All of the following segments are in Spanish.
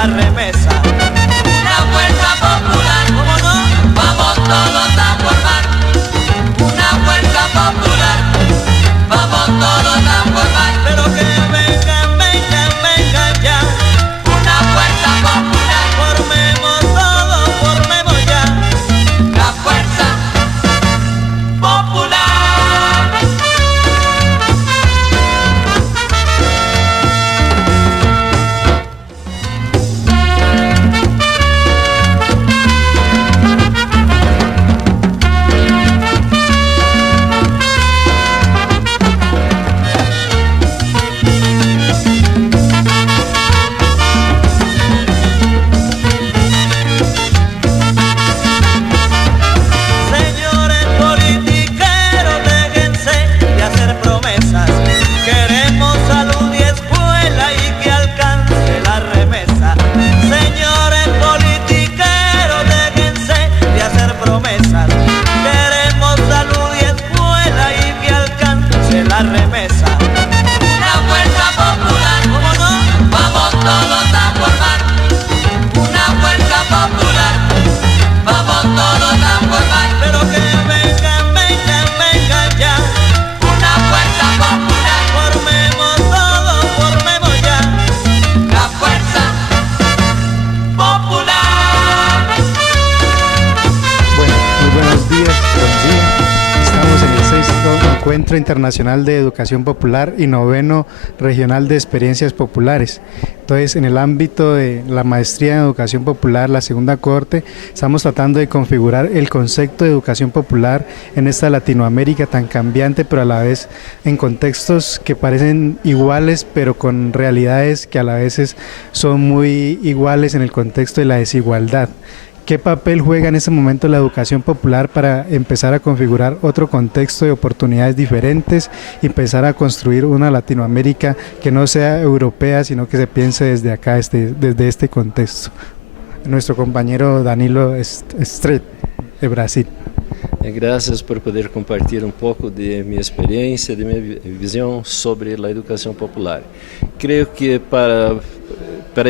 la remesa. Una fuerza popular, ¿Cómo no? vamos todos a formar. Una fuerza popular, vamos todos a formar. Pero que vengan, vengan, vengan ya. Una fuerza popular, Formemos todo, formemos ya. la fuerza popular. Señores politiqueros, déjense de hacer promesas. Queremos salud y escuela y que alcance la remesa. Señores politiqueros, déjense de hacer promesas. Queremos salud y escuela y que alcance la remesa. Una fuerza popular, ¿Cómo no? vamos todos a formar. Una fuerza popular, vamos todos a formar. Pero que vengan, vengan, vengan ya. Una fuerza popular, Formemos todo, formemos ya. la fuerza popular. Bueno, muy buenos días, buen día. Estamos en el 6º Encuentro Internacional de Educación Popular y 9º Regional de Experiencias Populares. Entonces, en el ámbito de la maestría en Educación Popular, la segunda cohorte, estamos tratando de configurar el concepto de educación popular en esta Latinoamérica tan cambiante, pero a la vez en contextos que parecen iguales, pero con realidades que a la vez son muy iguales en el contexto de la desigualdad. ¿Qué papel juega en este momento la educación popular para empezar a configurar otro contexto de oportunidades diferentes y empezar a construir una Latinoamérica que no sea europea, sino que se piense desde acá, desde este contexto? Nuestro compañero Danilo Stret, de Brasil. Graças por poder compartilhar um pouco de minha experiência, de minha visão sobre a educação popular. Creio que para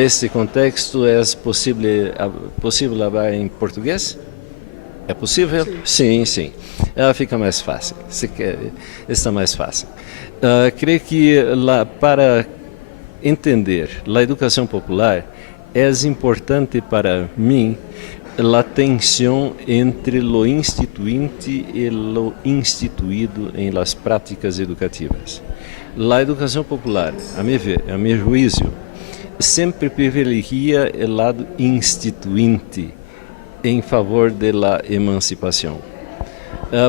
este contexto é possível falar em português? É possível? Sim, sim. Fica mais fácil. Está mais fácil. Creio que para entender a educação popular é importante para mim a tensão entre o instituinte e o instituído em las práticas educativas. A educação popular, a meu juízo, sempre privilegia o lado instituinte em favor da emancipação.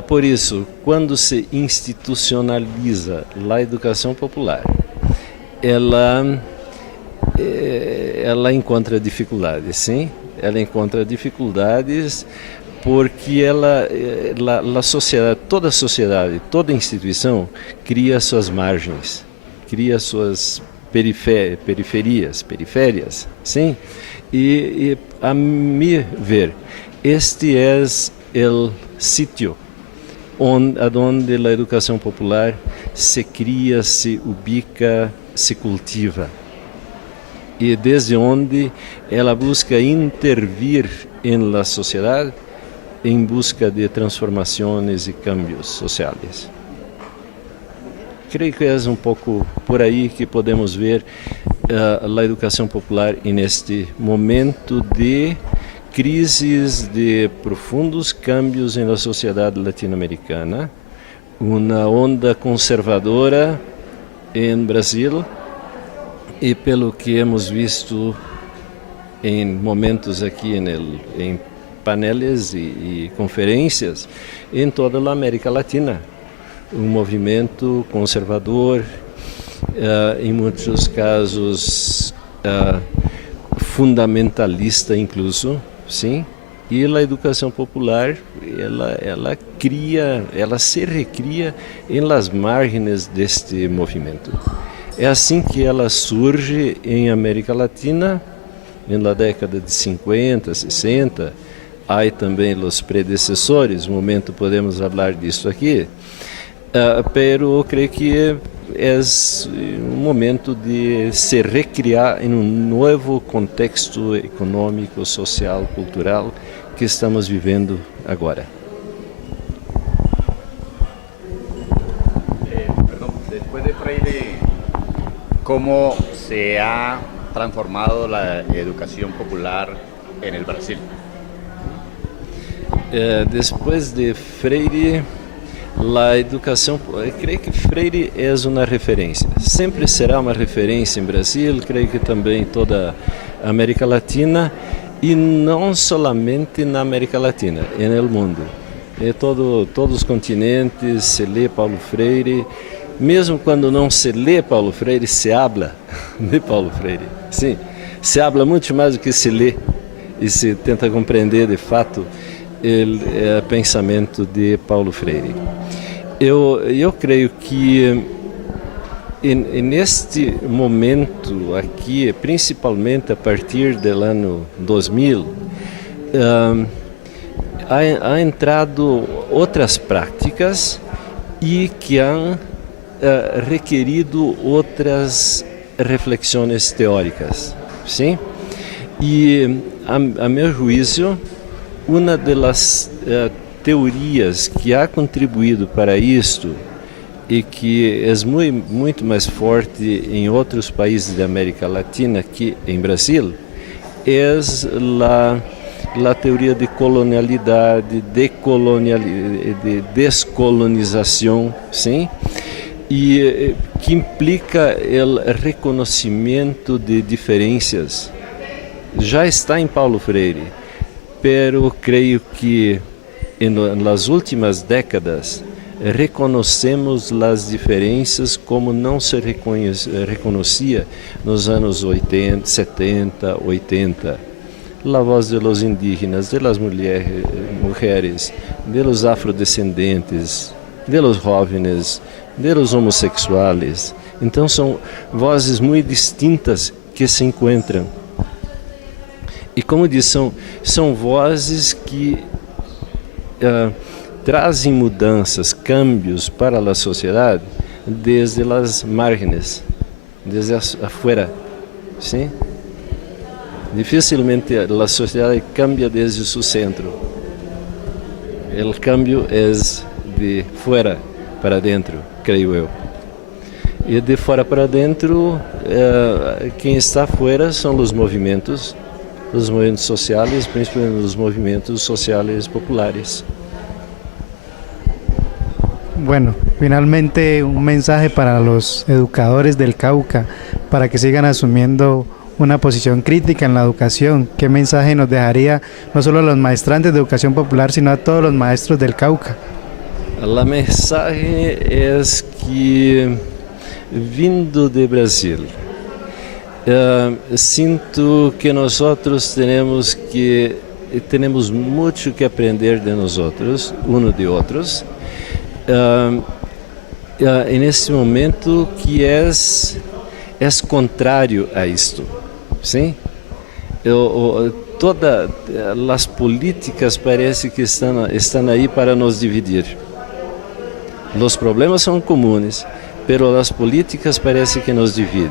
Por isso, quando se institucionaliza a educação popular, ela encontra dificuldades, sim? Ela encontra dificuldades porque a sociedade, toda instituição cria suas margens, cria suas periferias, sim? E a meu ver, este é o sítio onde a educação popular se cria, se ubica, se cultiva. E desde onde ela busca intervir na sociedade em busca de transformações e cambios sociais. Creio que é um pouco por aí que podemos ver a educação popular neste momento de crises, de profundos cambios na sociedade latino-americana, uma onda conservadora em Brasil, e pelo que hemos visto em momentos aqui em painéis e conferências em toda a América Latina, um movimento conservador, em muitos casos fundamentalista incluso, sim. E a educação popular, ela se recria em las margens deste movimento. É assim que ela surge em América Latina, na década de 50, 60. Há também os predecessores, no momento podemos falar disso aqui. pero creio que é um momento de se recriar em um novo contexto econômico, social, cultural que estamos vivendo agora. Después de Freire, ¿cómo se ha transformado la educación popular en el Brasil? Depois de Freire, a educação, creio que Freire é uma referência, sempre será uma referência em Brasil, creio que também em toda a América Latina, e não somente na América Latina, no mundo. Todos os continentes se lê Paulo Freire, mesmo quando não se lê Paulo Freire, se habla de Paulo Freire. Sim, se habla muito mais do que se lê e se tenta compreender de fato o pensamento de Paulo Freire. Eu creio que neste momento aqui, principalmente a partir do ano 2000, há entrado outras práticas e que han requerido outras reflexões teóricas, sim? E a meu juízo, uma das teorias que ha contribuído para isto e que é muito mais forte em outros países da América Latina que em Brasil é a teoria de colonialidade, de descolonização, sim? E que implica o reconhecimento de diferenças. Já está em Paulo Freire, pero creio que nas últimas décadas reconhecemos as diferenças como não se reconhecia nos anos 80, 70, 80. A voz de los indígenas, de las mulheres, de los afrodescendentes, de los jóvenes, de los homossexuais. Então são vozes muito distintas que se encontram. E como disse, são vozes que trazem mudanças, cambios para a sociedade desde as margens, desde afuera, sim? Dificilmente a sociedade cambia desde seu centro. O cambio é de fora para dentro, creio eu. E de fora para dentro, quem está fora são os movimentos sociais, principalmente os movimentos sociais populares. Bueno, finalmente un mensaje para los educadores del Cauca para que sigan asumiendo una posición crítica en la educación. ¿Qué mensaje nos dejaría no solo a los maestrantes de educación popular, sino a todos los maestros del Cauca? A mensagem é que, vindo de Brasil, sinto que nós temos muito que aprender de nós outros, de outros, nesse momento que é contrário a isto, sim? Todas as políticas parece que estão aí para nos dividir. Os problemas são comuns, pero as políticas parece que nos dividem.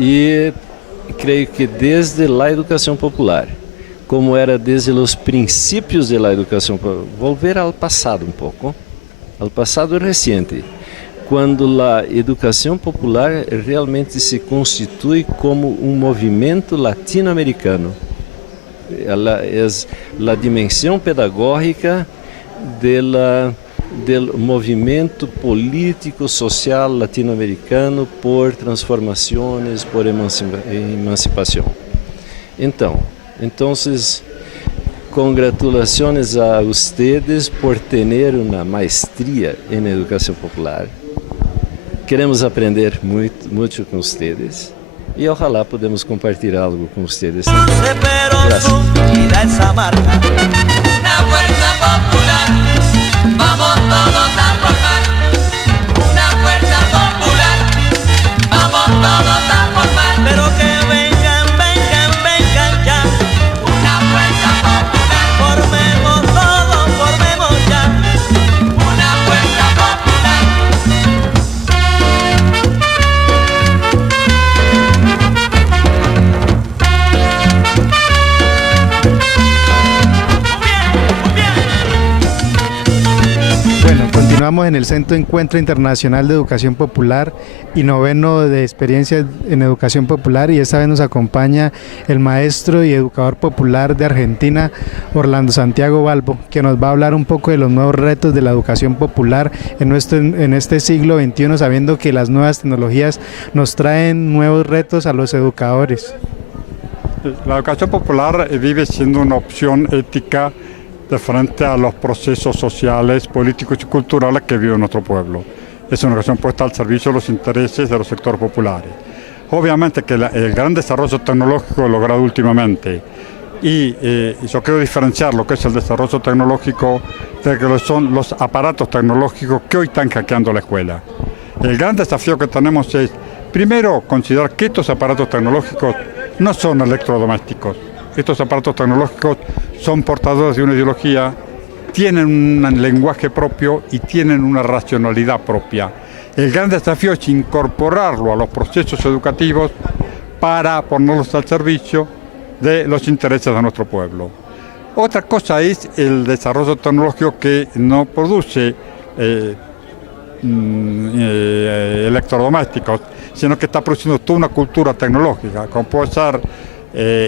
E creio que desde a educação popular, como era desde os princípios da educação popular, volver ao passado um pouco, ao passado recente, quando a educação popular realmente se constitui como um movimento latino-americano. Ela é a dimensão pedagógica do movimento político social latino-americano por transformações, por emancipação. Então, congratulações a ustedes por ter uma maestria em educação popular. Queremos aprender muito com ustedes e ojalá podemos compartilhar algo com ustedes também. Vamos todos a formar una fuerza popular. Vamos todos a formar, pero que vengan ya. una fuerza popular. Formemos todos, formemos ya. Una fuerza popular. Estamos en el Centro Encuentro Internacional de Educación Popular y noveno de experiencias en educación popular, y esta vez nos acompaña el maestro y educador popular de Argentina, Orlando Santiago Balbo, que nos va a hablar un poco de los nuevos retos de la educación popular en este siglo XXI, sabiendo que las nuevas tecnologías nos traen nuevos retos a los educadores. La educación popular vive siendo una opción ética de frente a los procesos sociales, políticos y culturales que vive nuestro pueblo. Es una educación puesta al servicio de los intereses de los sectores populares. Obviamente que el gran desarrollo tecnológico logrado últimamente, y yo quiero diferenciar lo que es el desarrollo tecnológico de que son los aparatos tecnológicos que hoy están hackeando la escuela. El gran desafío que tenemos es, primero, considerar que estos aparatos tecnológicos no son electrodomésticos. Estos aparatos tecnológicos son portadores de una ideología, tienen un lenguaje propio y tienen una racionalidad propia. El gran desafío es incorporarlo a los procesos educativos para ponerlos al servicio de los intereses de nuestro pueblo. Otra cosa es el desarrollo tecnológico que no produce electrodomésticos, sino que está produciendo toda una cultura tecnológica, como puede ser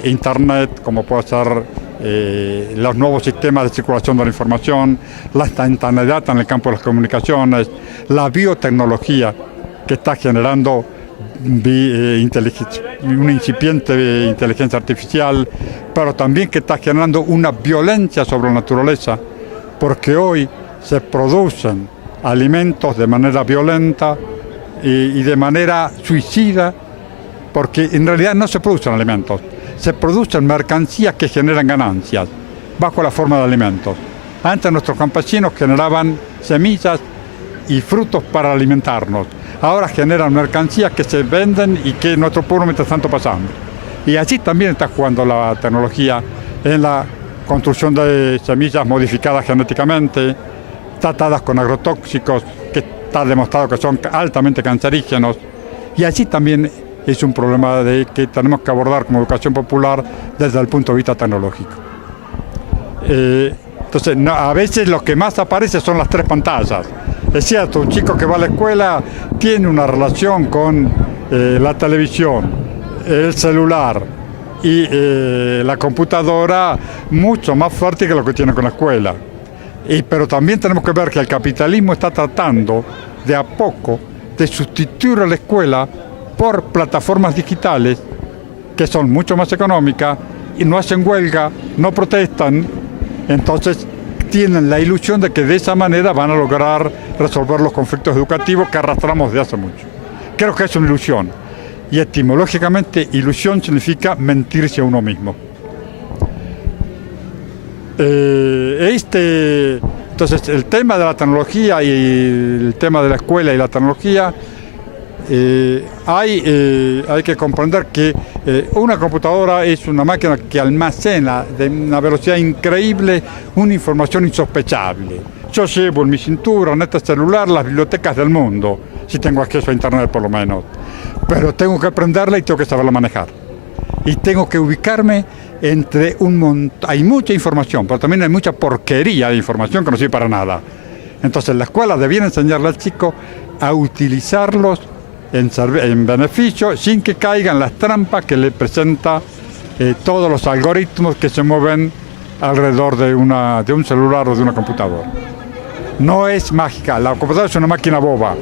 Internet, como puede ser los nuevos sistemas de circulación de la información, la instantaneidad en el campo de las comunicaciones, la biotecnología que está generando una incipiente inteligencia artificial, pero también que está generando una violencia sobre la naturaleza, porque hoy se producen alimentos de manera violenta y de manera suicida, porque en realidad no se producen alimentos, se producen mercancías que generan ganancias bajo la forma de alimentos. Antes nuestros campesinos generaban semillas y frutos para alimentarnos, ahora generan mercancías que se venden y que nuestro pueblo mientras tanto pasamos. Y allí también está jugando la tecnología en la construcción de semillas modificadas genéticamente, tratadas con agrotóxicos que está demostrado que son altamente cancerígenos, y allí también es un problema que tenemos que abordar como educación popular desde el punto de vista tecnológico. Entonces, a veces lo que más aparece son las tres pantallas. Es cierto, un chico que va a la escuela tiene una relación con la televisión, el celular y la computadora mucho más fuerte que lo que tiene con la escuela. Pero también tenemos que ver que el capitalismo está tratando de a poco de sustituir a la escuela por plataformas digitales que son mucho más económicas y no hacen huelga, no protestan, entonces tienen la ilusión de que de esa manera van a lograr resolver los conflictos educativos que arrastramos de hace mucho. Creo que es una ilusión, y etimológicamente ilusión significa mentirse a uno mismo. Entonces el tema de la tecnología y el tema de la escuela y la tecnología, hay que comprender que una computadora es una máquina que almacena de una velocidad increíble una información insospechable. Yo llevo en mi cintura, en este celular, las bibliotecas del mundo, si tengo acceso a internet por lo menos, pero tengo que aprenderla y tengo que saberla manejar. Y tengo que ubicarme entre un montón. Hay mucha información, pero también hay mucha porquería de información que no sirve para nada. Entonces la escuela debiera enseñarle al chico a utilizarlos en beneficio, sin que caigan las trampas que le presenta todos los algoritmos que se mueven alrededor de un celular o de una computadora. No es mágica, la computadora es una máquina boba.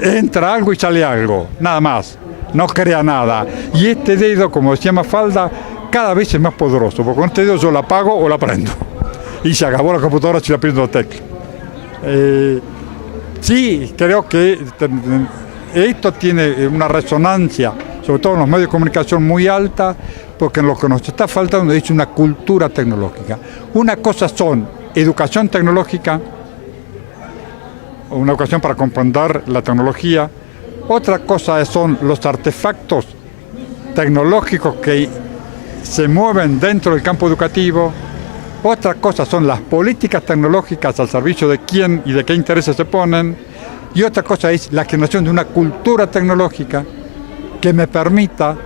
Entra algo y sale algo, nada más. No crea nada. Y este dedo, como decía Mafalda, cada vez es más poderoso, porque con este dedo yo la apago o la prendo. Y se acabó la computadora si la prendo la tecla. Sí, creo que esto tiene una resonancia, sobre todo en los medios de comunicación, muy alta, porque lo que nos está faltando es una cultura tecnológica. Una cosa son educación tecnológica, una educación para comprender la tecnología. Otra cosa son los artefactos tecnológicos que se mueven dentro del campo educativo. Otra cosa son las políticas tecnológicas al servicio de quién y de qué intereses se ponen. Y otra cosa es la generación de una cultura tecnológica que me permita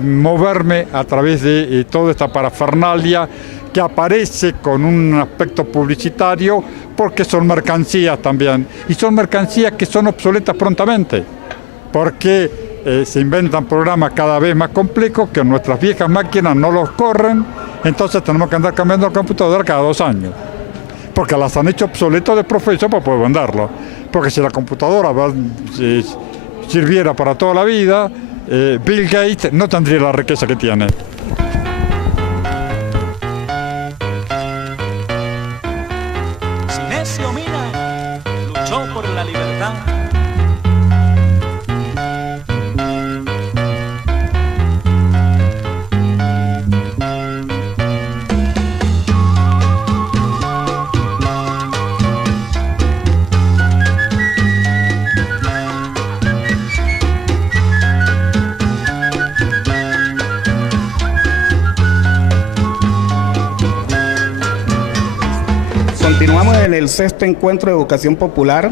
moverme a través de toda esta parafernalia que aparece con un aspecto publicitario porque son mercancías también, y son mercancías que son obsoletas prontamente, porque se inventan programas cada vez más complejos que nuestras viejas máquinas no los corren, entonces tenemos que andar cambiando el computador cada 2 años, porque las han hecho obsoletas de profesión para poder venderlo, porque si la computadora sirviera para toda la vida, Bill Gates no tendría la riqueza que tiene. Sinesio Mina luchó por la libertad. Continuamos en el 6º encuentro de educación popular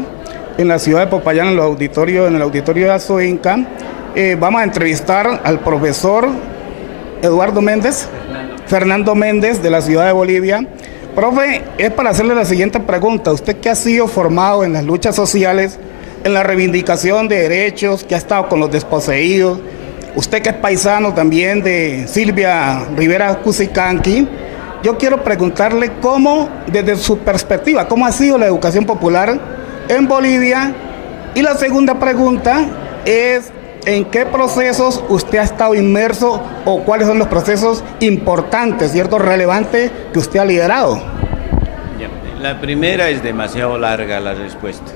en la ciudad de Popayán, en el auditorio de Azoinca. Vamos a entrevistar al profesor Fernando Méndez de la ciudad de Bolivia. Profe, es para hacerle la siguiente pregunta. Usted que ha sido formado en las luchas sociales, en la reivindicación de derechos, que ha estado con los desposeídos, usted que es paisano también de Silvia Rivera Cusicanqui, yo quiero preguntarle cómo, desde su perspectiva, cómo ha sido la educación popular en Bolivia. Y la segunda pregunta es, ¿en qué procesos usted ha estado inmerso o cuáles son los procesos importantes, cierto, relevantes que usted ha liderado? La primera es demasiado larga la respuesta,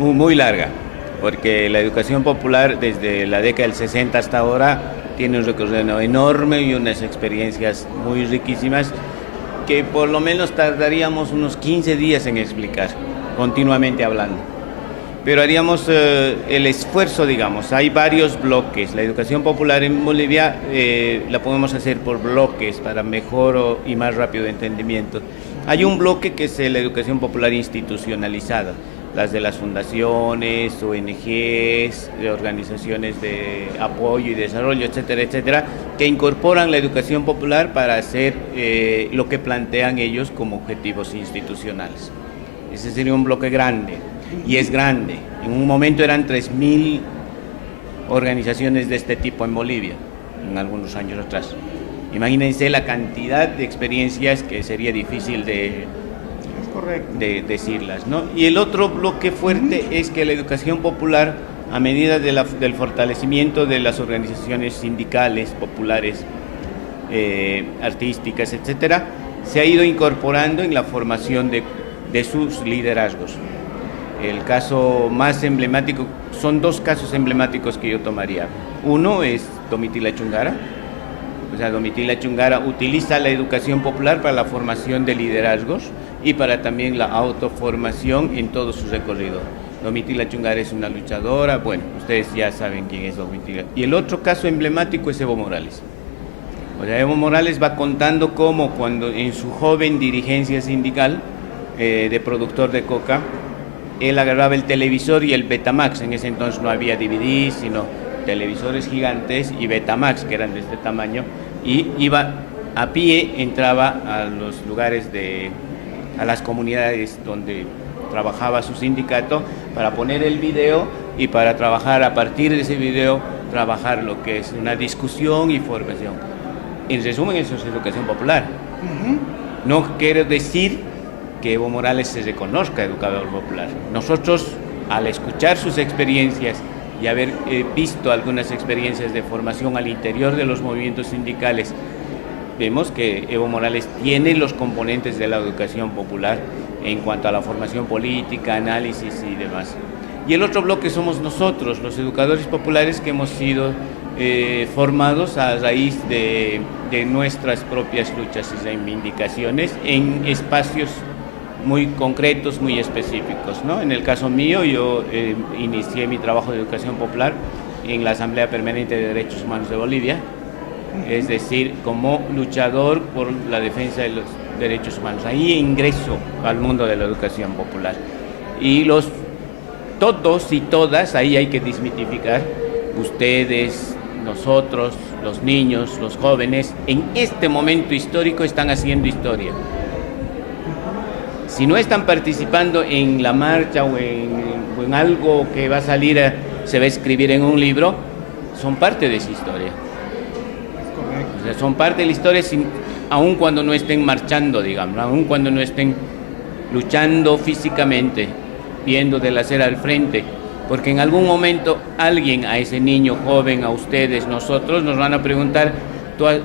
muy larga, porque la educación popular desde la década del 60 hasta ahora tiene un recorrido enorme y unas experiencias muy riquísimas que por lo menos tardaríamos unos 15 días en explicar, continuamente hablando. Pero haríamos el esfuerzo, digamos, hay varios bloques. La educación popular en Bolivia la podemos hacer por bloques para mejor y más rápido entendimiento. Hay un bloque que es la educación popular institucionalizada, las de las fundaciones, ONGs, de organizaciones de apoyo y desarrollo, etcétera, etcétera, que incorporan la educación popular para hacer lo que plantean ellos como objetivos institucionales. Ese sería un bloque grande, y es grande. En un momento eran 3.000 organizaciones de este tipo en Bolivia, en algunos años atrás. Imagínense la cantidad de experiencias que sería difícil de decirlas, ¿no? Y el otro bloque fuerte es que la educación popular, a medida del fortalecimiento de las organizaciones sindicales, populares, artísticas, etcétera, se ha ido incorporando en la formación de sus liderazgos. El caso más emblemático, son 2 casos emblemáticos que yo tomaría. Uno es Domitila Chungara. O sea, Domitila Chungara utiliza la educación popular para la formación de liderazgos y para también la autoformación en todo su recorrido. Domitila Chungara es una luchadora, bueno, ustedes ya saben quién es Domitila. Y el otro caso emblemático es Evo Morales. O sea, Evo Morales va contando cómo cuando en su joven dirigencia sindical de productor de coca, él agarraba el televisor y el Betamax. En ese entonces no había DVD, sino televisores gigantes y Betamax, que eran de este tamaño, y iba a pie, entraba a los lugares a las comunidades donde trabajaba su sindicato para poner el video y para trabajar a partir de ese video, trabajar lo que es una discusión y formación. En resumen, eso es educación popular. No quiero decir que Evo Morales se reconozca educador popular. Nosotros, al escuchar sus experiencias y haber visto algunas experiencias de formación al interior de los movimientos sindicales, vemos que Evo Morales tiene los componentes de la educación popular en cuanto a la formación política, análisis y demás. Y el otro bloque somos nosotros, los educadores populares, que hemos sido formados a raíz de nuestras propias luchas y reivindicaciones en espacios muy concretos, muy específicos, ¿no? En el caso mío, yo inicié mi trabajo de educación popular en la Asamblea Permanente de Derechos Humanos de Bolivia, es decir, como luchador por la defensa de los derechos humanos. Ahí ingreso al mundo de la educación popular. Y todos y todas, ahí hay que desmitificar, ustedes, nosotros, los niños, los jóvenes, en este momento histórico están haciendo historia. Si no están participando en la marcha o en algo que va a salir, se va a escribir en un libro, son parte de esa historia. O sea, son parte de la historia aun cuando no estén marchando, digamos, aun cuando no estén luchando físicamente, viendo de la acera al frente, porque en algún momento alguien, a ese niño joven, a ustedes, nosotros, nos van a preguntar,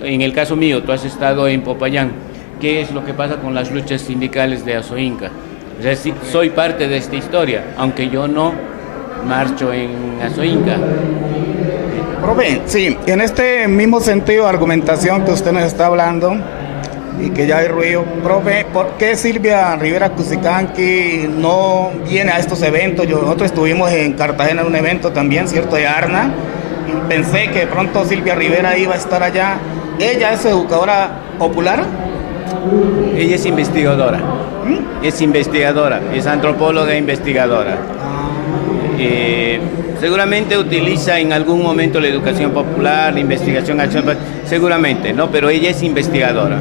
en el caso mío, tú has estado en Popayán, ¿qué es lo que pasa con las luchas sindicales de Azoinca? O sea, sí, soy parte de esta historia, aunque yo no marcho en Azoinca. Profe, sí, en este mismo sentido de argumentación que usted nos está hablando y que ya hay ruido, profe, ¿por qué Silvia Rivera Cusicanqui no viene a estos eventos? Nosotros estuvimos en Cartagena en un evento también, ¿cierto?, de ARNA, y pensé que de pronto Silvia Rivera iba a estar allá. ¿Ella es educadora popular? Ella es investigadora, es antropóloga e investigadora. Seguramente utiliza en algún momento la educación popular, la investigación, seguramente, ¿no? Pero ella es investigadora,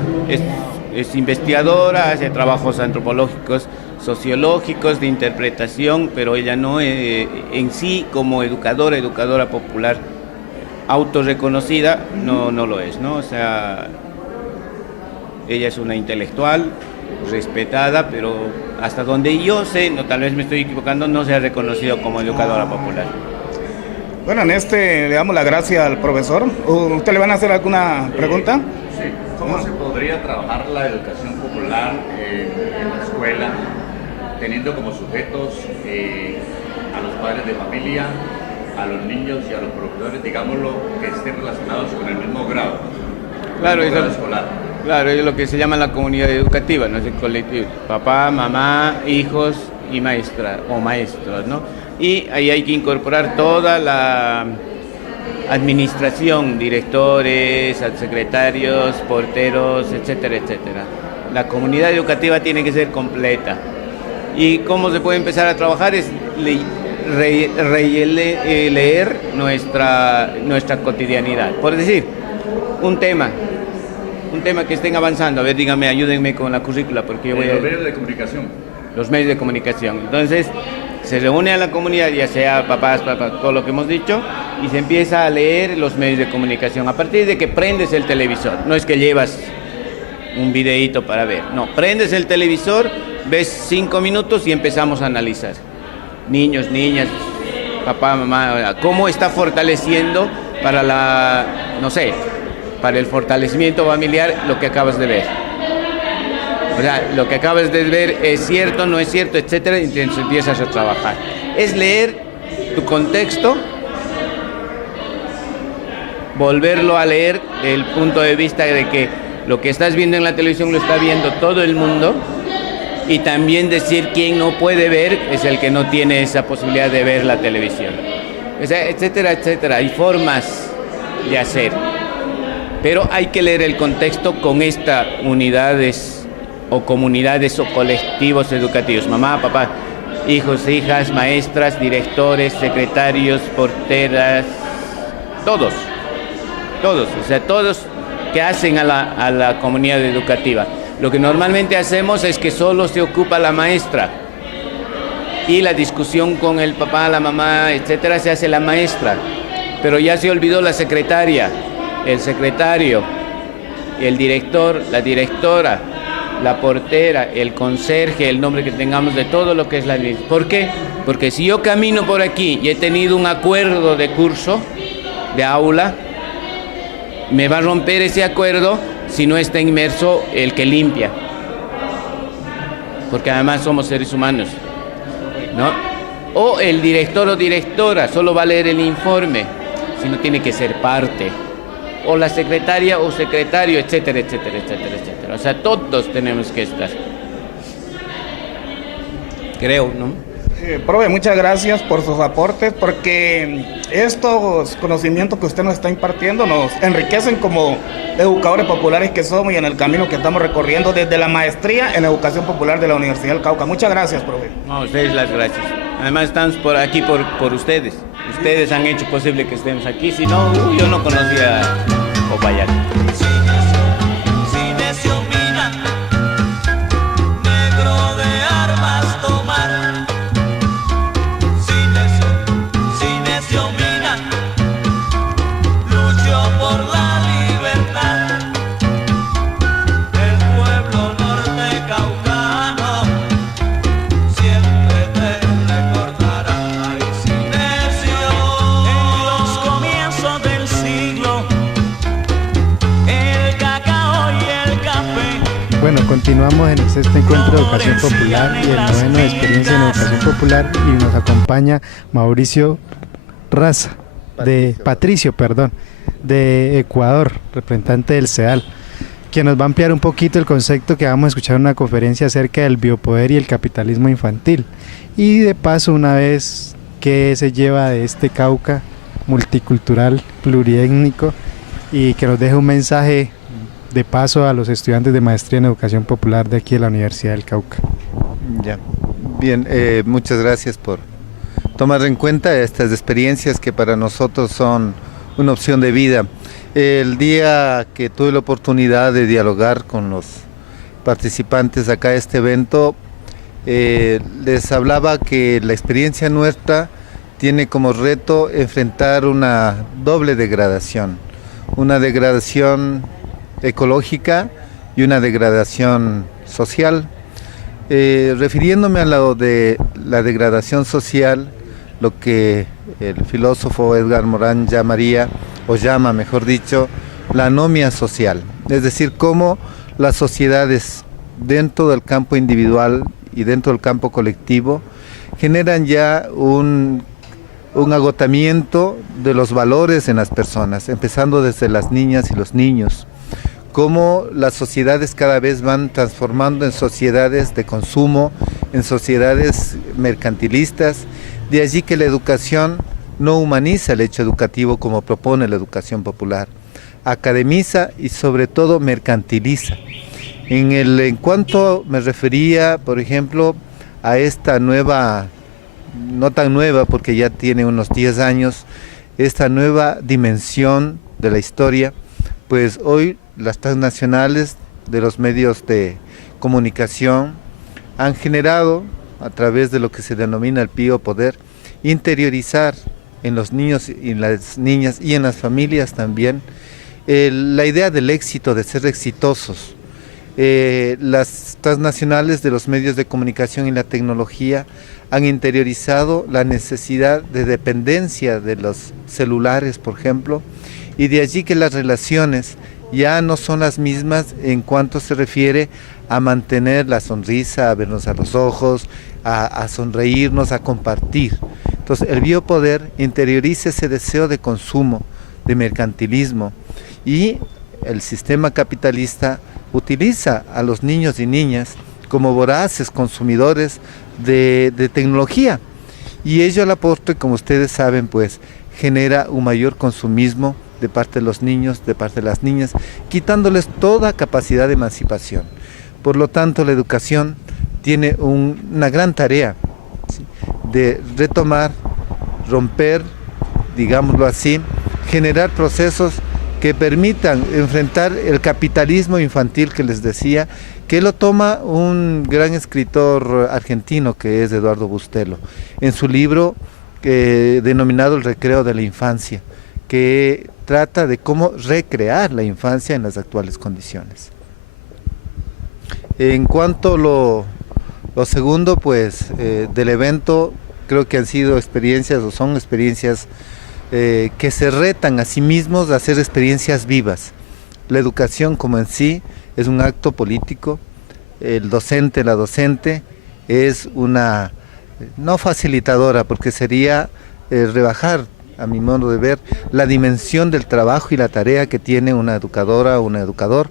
es investigadora, hace trabajos antropológicos, sociológicos, de interpretación, pero ella no en sí como educadora popular autorreconocida, no lo es, ¿no? O sea, ella es una intelectual respetada, pero hasta donde yo sé, tal vez me estoy equivocando, no se ha reconocido como educadora popular. Bueno, en le damos las gracias al profesor. ¿Usted le van a hacer alguna pregunta? Sí. ¿Cómo se podría trabajar la educación popular en la escuela, teniendo como sujetos a los padres de familia, a los niños y a los profesores, digámoslo, que estén relacionados con el mismo grado? Claro, el grado escolar. Claro, es lo que se llama la comunidad educativa, no es el colectivo. Papá, mamá, hijos y maestra o maestros, ¿no? Y ahí hay que incorporar toda la administración, directores, secretarios, porteros, etcétera, etcétera. La comunidad educativa tiene que ser completa. ¿Y cómo se puede empezar a trabajar? Es leer nuestra cotidianidad. Por decir, un tema que estén avanzando. A ver, díganme, ayúdenme con la currícula, porque yo voy a... Los medios de comunicación. Los medios de comunicación. Entonces, se reúne a la comunidad, ya sea papás, todo lo que hemos dicho, y se empieza a leer los medios de comunicación. A partir de que prendes el televisor, no es que llevas un videíto para ver, no, prendes el televisor, ves 5 minutos y empezamos a analizar. Niños, niñas, papá, mamá, cómo está fortaleciendo para para el fortalecimiento familiar lo que acabas de ver. O sea, lo que acabas de ver es cierto, no es cierto, etcétera, y entonces empiezas a trabajar. Es leer tu contexto, volverlo a leer desde el punto de vista de que lo que estás viendo en la televisión lo está viendo todo el mundo, y también decir quién no puede ver es el que no tiene esa posibilidad de ver la televisión. O sea, etcétera, etcétera. Hay formas de hacer, pero hay que leer el contexto con estas unidades o comunidades o colectivos educativos, mamá, papá, hijos, hijas, maestras, directores, secretarios, porteras, todos, o sea, todos que hacen a la comunidad educativa. Lo que normalmente hacemos es que solo se ocupa la maestra y la discusión con el papá, la mamá, etcétera, se hace la maestra, pero ya se olvidó la secretaria, el secretario, el director, la directora, la portera, el conserje, el nombre que tengamos de todo lo que es la ley. ¿Por qué? Porque si yo camino por aquí y he tenido un acuerdo de curso, de aula, me va a romper ese acuerdo si no está inmerso el que limpia. Porque además somos seres humanos, ¿no? O el director o directora solo va a leer el informe, sino tiene que ser parte. O la secretaria o secretario, etcétera, etcétera, etcétera, etcétera. O sea, todos tenemos que estar. Creo, ¿no? Profe, muchas gracias por sus aportes, porque estos conocimientos que usted nos está impartiendo nos enriquecen como educadores populares que somos y en el camino que estamos recorriendo desde la maestría en educación popular de la Universidad del Cauca. Muchas gracias, profe. No, a ustedes las gracias. Además estamos por aquí por ustedes. Ustedes han hecho posible que estemos aquí, si no, yo no conocía Popayán. Sinesio mina, negro de armas tomar. Sinesio mina, luchó por la libertad. El pueblo norte caucano siempre te recordará. Ay, Sinesio, en los comienzos del siglo, el cacao y el café. Bueno, continuamos en el sexto encuentro de educación popular y el noveno de experiencia en educación popular, y nos acompaña Mauricio Raza, Patricio, de Ecuador, representante del CEDAL, quien nos va a ampliar un poquito el concepto que vamos a escuchar en una conferencia acerca del biopoder y el capitalismo infantil. Y de paso, una vez que se lleva de este Cauca multicultural, pluriétnico, y que nos deje un mensaje de paso a los estudiantes de maestría en educación popular de aquí de la Universidad del Cauca. Ya, bien, muchas gracias por tomar en cuenta estas experiencias que para nosotros son una opción de vida. El día que tuve la oportunidad de dialogar con los participantes acá de este evento, les hablaba que la experiencia nuestra tiene como reto enfrentar una doble degradación, una degradación ecológica y una degradación social. Refiriéndome a lo de la degradación social, lo que el filósofo Edgar Morin llama, mejor dicho, la anomia social, es decir, cómo las sociedades dentro del campo individual y dentro del campo colectivo generan ya un agotamiento de los valores en las personas, empezando desde las niñas y los niños, cómo las sociedades cada vez van transformando en sociedades de consumo, en sociedades mercantilistas. De allí que la educación no humaniza el hecho educativo como propone la educación popular, academiza y sobre todo mercantiliza. En cuanto me refería, por ejemplo, a esta nueva, no tan nueva porque ya tiene unos 10 años, esta nueva dimensión de la historia, pues hoy las transnacionales de los medios de comunicación han generado, a través de lo que se denomina el biopoder, interiorizar en los niños y en las niñas y en las familias también la idea del éxito, de ser exitosos. Las transnacionales de los medios de comunicación y la tecnología han interiorizado la necesidad de dependencia de los celulares, por ejemplo, y de allí que las relaciones ya no son las mismas en cuanto se refiere a mantener la sonrisa, a vernos a los ojos, a sonreírnos, a compartir. Entonces el biopoder interioriza ese deseo de consumo, de mercantilismo, y el sistema capitalista utiliza a los niños y niñas como voraces consumidores de tecnología, y ello a la postre, como ustedes saben, pues genera un mayor consumismo de parte de los niños, de parte de las niñas, quitándoles toda capacidad de emancipación. Por lo tanto, la educación tiene una gran tarea, ¿sí?, de retomar, romper, digámoslo así, generar procesos que permitan enfrentar el capitalismo infantil que les decía, que lo toma un gran escritor argentino que es Eduardo Bustelo, en su libro denominado El recreo de la infancia, que trata de cómo recrear la infancia en las actuales condiciones. En cuanto a lo segundo, pues del evento, creo que han sido experiencias o son experiencias que se retan a sí mismos a hacer experiencias vivas. La educación como en sí es un acto político, el docente, la docente es una, no facilitadora, porque sería rebajar, a mi modo de ver, la dimensión del trabajo y la tarea que tiene una educadora o un educador.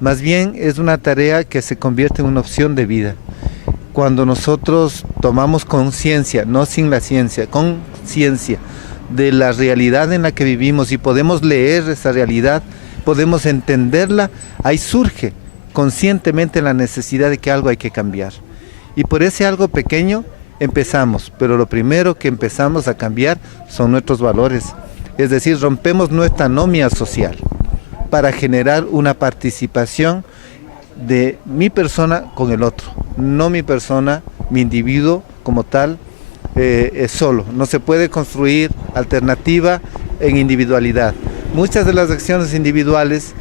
Más bien es una tarea que se convierte en una opción de vida. Cuando nosotros tomamos conciencia, no sin la ciencia, conciencia de la realidad en la que vivimos y podemos leer esa realidad, podemos entenderla, ahí surge conscientemente la necesidad de que algo hay que cambiar. Y por ese algo pequeño empezamos, pero lo primero que empezamos a cambiar son nuestros valores. Es decir, rompemos nuestra anomia social para generar una participación de mi persona con el otro, no mi persona, mi individuo como tal, solo. No se puede construir alternativa en individualidad. Muchas de las acciones individuales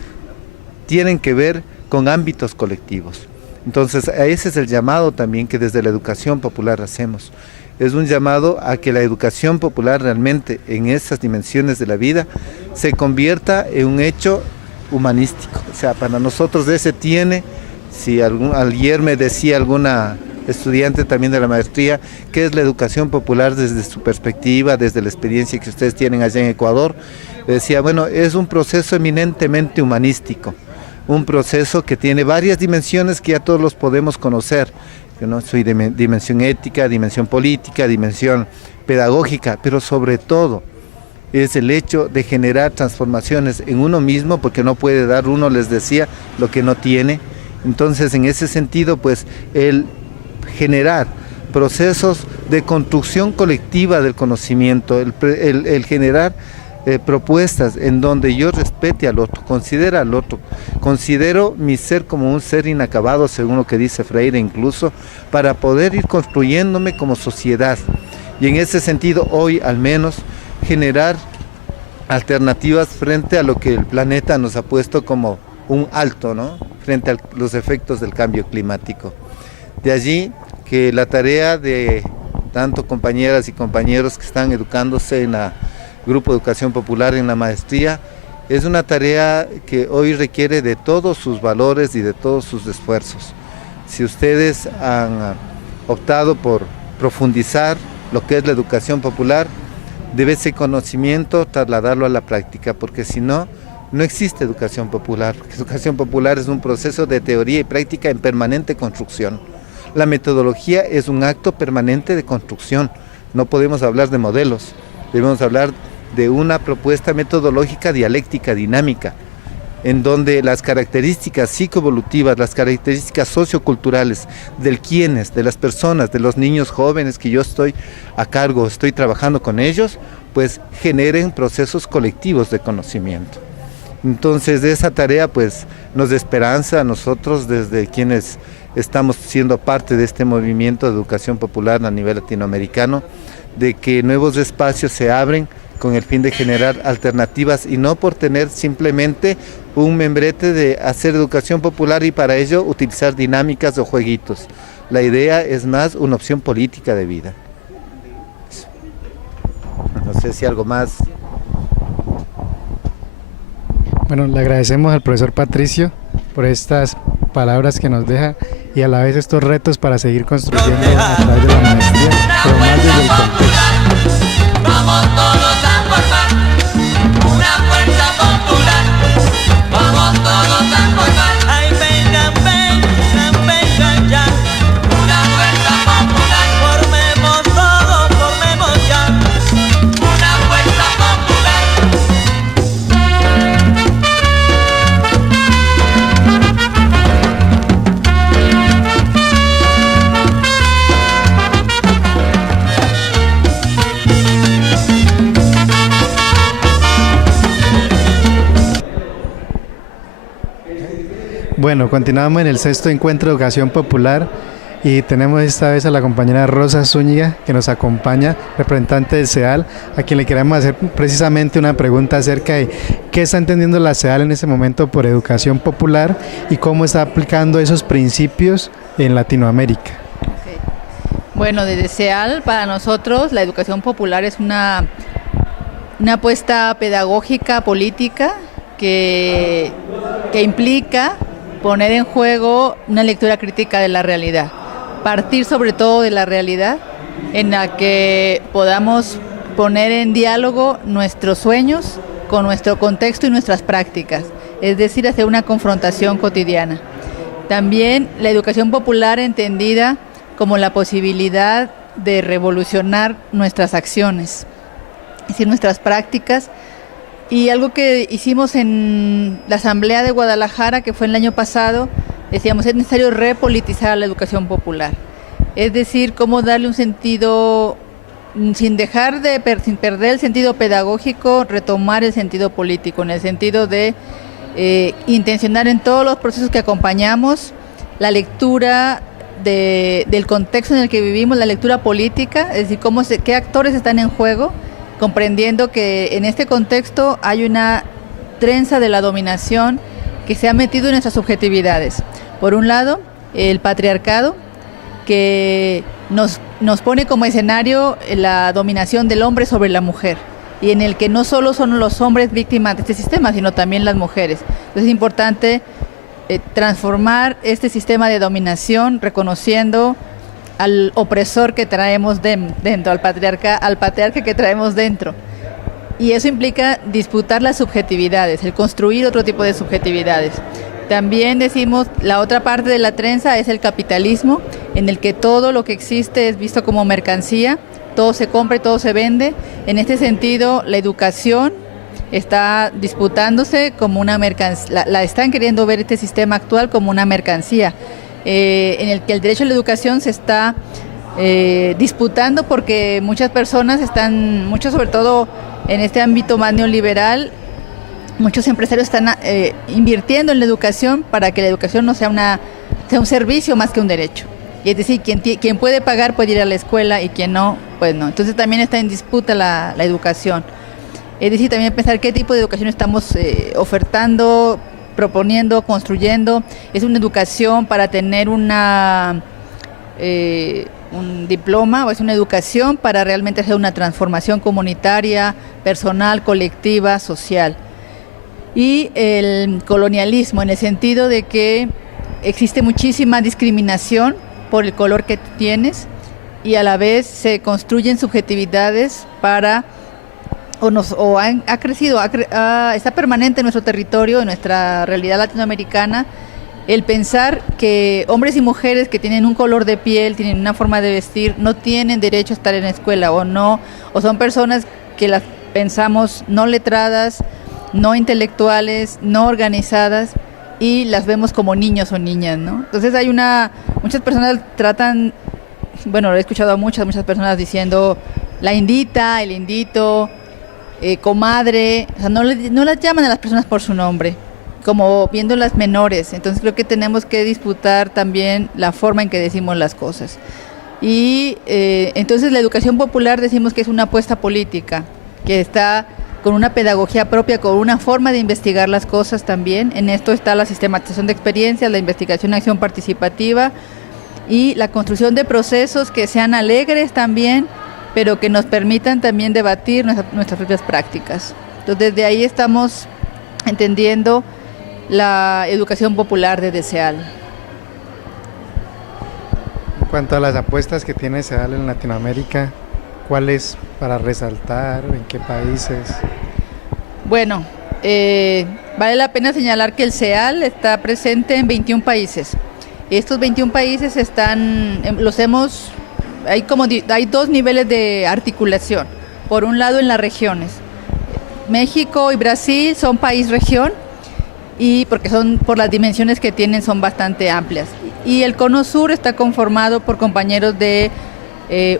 tienen que ver con ámbitos colectivos. Entonces, ese es el llamado también que desde la educación popular hacemos. Es un llamado a que la educación popular realmente en esas dimensiones de la vida se convierta en un hecho humanístico. O sea, para nosotros ese tiene, si ayer me decía alguna estudiante también de la maestría, ¿qué es la educación popular desde su perspectiva, desde la experiencia que ustedes tienen allá en Ecuador? Decía, bueno, es un proceso eminentemente humanístico, un proceso que tiene varias dimensiones que ya todos los podemos conocer, ¿no? Su dimensión ética, dimensión política, dimensión pedagógica, pero sobre todo es el hecho de generar transformaciones en uno mismo, porque no puede dar uno, les decía, lo que no tiene. Entonces, en ese sentido, pues, el generar procesos de construcción colectiva del conocimiento, el generar propuestas en donde yo respete al otro, considere al otro, considero mi ser como un ser inacabado, según lo que dice Freire incluso, para poder ir construyéndome como sociedad. Y en ese sentido, hoy al menos, generar alternativas frente a lo que el planeta nos ha puesto como un alto, ¿no? Frente a los efectos del cambio climático. De allí que la tarea de tanto compañeras y compañeros que están educándose en la Grupo de Educación Popular en la maestría, es una tarea que hoy requiere de todos sus valores y de todos sus esfuerzos. Si ustedes han optado por profundizar lo que es la educación popular, debe ese conocimiento trasladarlo a la práctica, porque si no, no existe educación popular. Educación popular es un proceso de teoría y práctica en permanente construcción. La metodología es un acto permanente de construcción. No podemos hablar de modelos, debemos hablar de una propuesta metodológica dialéctica, dinámica, en donde las características psicoevolutivas, las características socioculturales del quiénes, de las personas, de los niños jóvenes que yo estoy a cargo, estoy trabajando con ellos, pues generen procesos colectivos de conocimiento. Entonces, de esa tarea pues nos da esperanza a nosotros desde quienes estamos siendo parte de este movimiento de educación popular a nivel latinoamericano, de que nuevos espacios se abren con el fin de generar alternativas y no por tener simplemente un membrete de hacer educación popular y para ello utilizar dinámicas o jueguitos. La idea es más una opción política de vida. No sé si algo más. Bueno, le agradecemos al profesor Patricio por estas palabras que nos deja y a la vez estos retos para seguir construyendo a través de la maestría, pero más desde el contexto. Vamos todos a formar una fuerza popular. Vamos todos a formar. Ay, vengan, vengan, vengan ya. Una fuerza popular. Formemos todo, formemos ya. Una fuerza popular. Bueno, continuamos en el 6º encuentro de educación popular y tenemos esta vez a la compañera Rosa Zúñiga que nos acompaña, representante del CEAL, a quien le queremos hacer precisamente una pregunta acerca de qué está entendiendo la CEAL en este momento por educación popular y cómo está aplicando esos principios en Latinoamérica. Okay. Bueno, desde CEAL para nosotros la educación popular es una apuesta pedagógica, política que implica poner en juego una lectura crítica de la realidad, partir sobre todo de la realidad en la que podamos poner en diálogo nuestros sueños con nuestro contexto y nuestras prácticas, es decir, hacer una confrontación cotidiana. También la educación popular entendida como la posibilidad de revolucionar nuestras acciones, es decir, nuestras prácticas. Y algo que hicimos en la Asamblea de Guadalajara, que fue el año pasado, decíamos, es necesario repolitizar la educación popular. es decir, cómo darle un sentido, sin perder el sentido pedagógico, retomar el sentido político, en el sentido de intencionar en todos los procesos que acompañamos la lectura del contexto en el que vivimos, la lectura política, es decir, qué actores están en juego, comprendiendo que en este contexto hay una trenza de la dominación que se ha metido en nuestras subjetividades. Por un lado, el patriarcado, que nos pone como escenario la dominación del hombre sobre la mujer, y en el que no solo son los hombres víctimas de este sistema, sino también las mujeres. Entonces es importante transformar este sistema de dominación reconociendo al opresor que traemos dentro, al patriarca que traemos dentro. Y eso implica disputar las subjetividades, el construir otro tipo de subjetividades. También decimos, la otra parte de la trenza es el capitalismo, en el que todo lo que existe es visto como mercancía, todo se compra y todo se vende. En este sentido, la educación está disputándose como una mercancía, la están queriendo ver este sistema actual como una mercancía, en el que el derecho a la educación se está disputando porque muchas personas muchos sobre todo en este ámbito más neoliberal, muchos empresarios están invirtiendo en la educación para que la educación no sea un servicio más que un derecho. Y es decir, quien puede pagar puede ir a la escuela y quien no, pues no. Entonces también está en disputa la educación. Es decir, también pensar qué tipo de educación estamos ofertando, proponiendo, construyendo. Es una educación para tener un diploma, o es una educación para realmente hacer una transformación comunitaria, personal, colectiva, social. Y el colonialismo, en el sentido de que existe muchísima discriminación por el color que tienes, y a la vez se construyen subjetividades para, ha crecido, está permanente en nuestro territorio, en nuestra realidad latinoamericana, el pensar que hombres y mujeres que tienen un color de piel, tienen una forma de vestir, no tienen derecho a estar en la escuela, o son personas que las pensamos no letradas, no intelectuales, no organizadas, y las vemos como niños o niñas, ¿no? Entonces muchas personas tratan, bueno, he escuchado a muchas personas diciendo la indita, el indito, comadre, o sea, no las llaman a las personas por su nombre, como viéndolas menores. Entonces creo que tenemos que disputar también la forma en que decimos las cosas. Y entonces la educación popular decimos que es una apuesta política, que está con una pedagogía propia, con una forma de investigar las cosas también. En esto está la sistematización de experiencias, la investigación y acción participativa, y la construcción de procesos que sean alegres también, pero que nos permitan también debatir nuestras propias prácticas. Entonces desde ahí estamos entendiendo la educación popular de SEAL. En cuanto a las apuestas que tiene SEAL en Latinoamérica, ¿cuáles para resaltar? ¿En qué países? Bueno, vale la pena señalar que el SEAL está presente en 21 países. Estos 21 países hay dos niveles de articulación. Por un lado, en las regiones. México y Brasil son país-región, y porque por las dimensiones que tienen son bastante amplias. Y el Cono Sur está conformado por compañeros de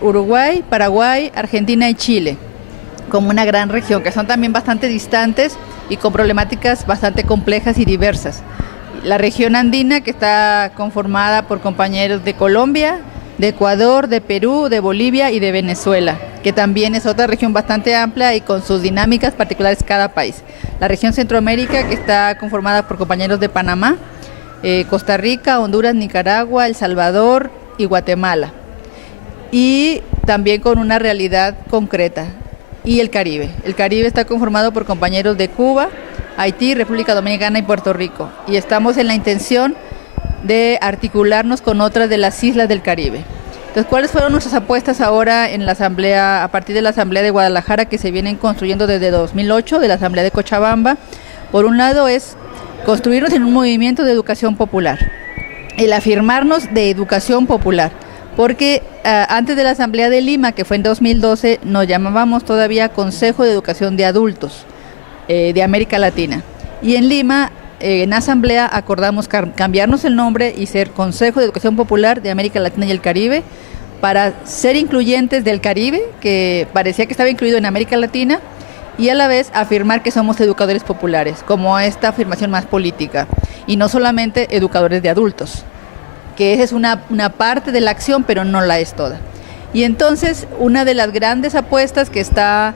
Uruguay, Paraguay, Argentina y Chile, como una gran región, que son también bastante distantes y con problemáticas bastante complejas y diversas. La región andina, que está conformada por compañeros de Colombia, de Ecuador, de Perú, de Bolivia y de Venezuela, que también es otra región bastante amplia y con sus dinámicas particulares cada país. La región Centroamérica, que está conformada por compañeros de Panamá, Costa Rica, Honduras, Nicaragua, El Salvador y Guatemala, y también con una realidad concreta. Y el Caribe. El Caribe está conformado por compañeros de Cuba, Haití, República Dominicana y Puerto Rico, y estamos en la intención de articularnos con otras de las islas del Caribe. Entonces, ¿cuáles fueron nuestras apuestas ahora en la asamblea, a partir de la asamblea de Guadalajara, que se vienen construyendo desde 2008, de la asamblea de Cochabamba? Por un lado es construirnos en un movimiento de educación popular, el afirmarnos de educación popular, porque antes de la asamblea de Lima, que fue en 2012, nos llamábamos todavía Consejo de Educación de Adultos de América Latina, y en Lima en asamblea acordamos cambiarnos el nombre y ser Consejo de Educación Popular de América Latina y el Caribe, para ser incluyentes del Caribe, que parecía que estaba incluido en América Latina, y a la vez afirmar que somos educadores populares, como esta afirmación más política, y no solamente educadores de adultos, que esa es una parte de la acción, pero no la es toda. Y entonces, una de las grandes apuestas que está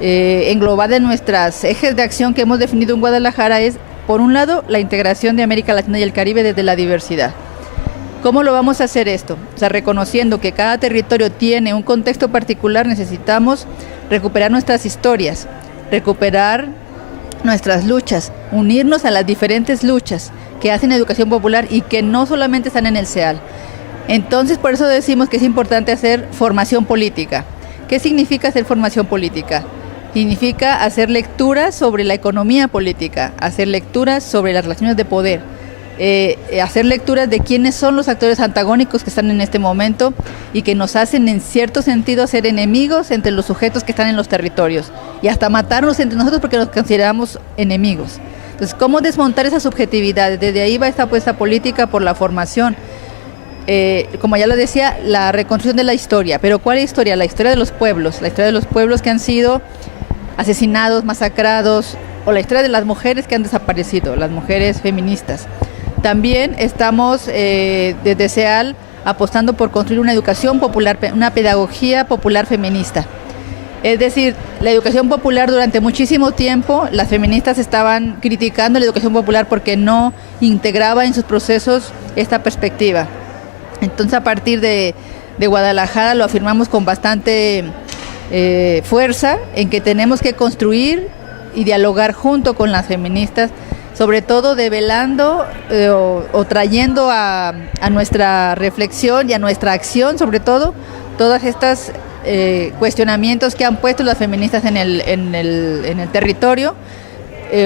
englobada en nuestros ejes de acción que hemos definido en Guadalajara es, por un lado, la integración de América Latina y el Caribe desde la diversidad. ¿Cómo lo vamos a hacer esto? O sea, reconociendo que cada territorio tiene un contexto particular, necesitamos recuperar nuestras historias, recuperar nuestras luchas, unirnos a las diferentes luchas que hacen educación popular y que no solamente están en el CEAL. Entonces, por eso decimos que es importante hacer formación política. ¿Qué significa hacer formación política? Significa hacer lecturas sobre la economía política, hacer lecturas sobre las relaciones de poder, hacer lecturas de quiénes son los actores antagónicos que están en este momento y que nos hacen en cierto sentido ser enemigos entre los sujetos que están en los territorios y hasta matarnos entre nosotros porque nos consideramos enemigos. Entonces, ¿cómo desmontar esas subjetividades? Desde ahí va esta apuesta política por la formación. Como ya lo decía, la reconstrucción de la historia. ¿Pero cuál historia? La historia de los pueblos que han sido asesinados, masacrados, o la historia de las mujeres que han desaparecido, las mujeres feministas. También estamos desde CEAL apostando por construir una educación popular, una pedagogía popular feminista. Es decir, la educación popular durante muchísimo tiempo, las feministas estaban criticando la educación popular porque no integraba en sus procesos esta perspectiva. Entonces, a partir de Guadalajara lo afirmamos con bastante fuerza en que tenemos que construir y dialogar junto con las feministas, sobre todo develando o trayendo a nuestra reflexión y a nuestra acción, sobre todo, todas estas cuestionamientos que han puesto las feministas en el territorio.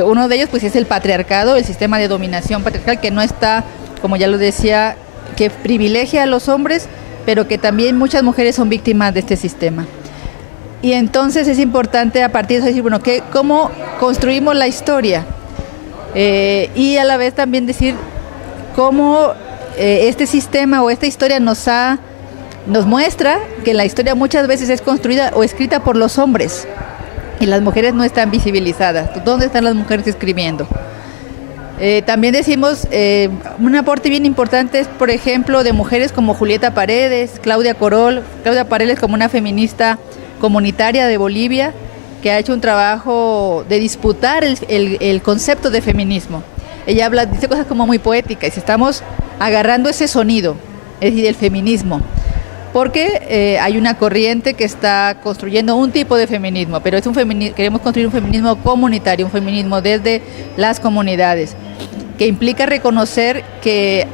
Uno de ellos pues es el patriarcado, el sistema de dominación patriarcal que no está, como ya lo decía, que privilegia a los hombres, pero que también muchas mujeres son víctimas de este sistema. Y entonces es importante a partir de eso decir, bueno, ¿cómo construimos la historia? Y a la vez también decir cómo este sistema o esta historia nos muestra que la historia muchas veces es construida o escrita por los hombres y las mujeres no están visibilizadas. ¿Dónde están las mujeres escribiendo? También decimos, un aporte bien importante es, por ejemplo, de mujeres como Julieta Paredes, Claudia Corol. Claudia Paredes como una feminista comunitaria de Bolivia, que ha hecho un trabajo de disputar el concepto de feminismo. Ella dice cosas como muy poéticas, y estamos agarrando ese sonido, es decir, el feminismo, porque hay una corriente que está construyendo un tipo de feminismo, pero queremos construir un feminismo comunitario, un feminismo desde las comunidades, que implica reconocer que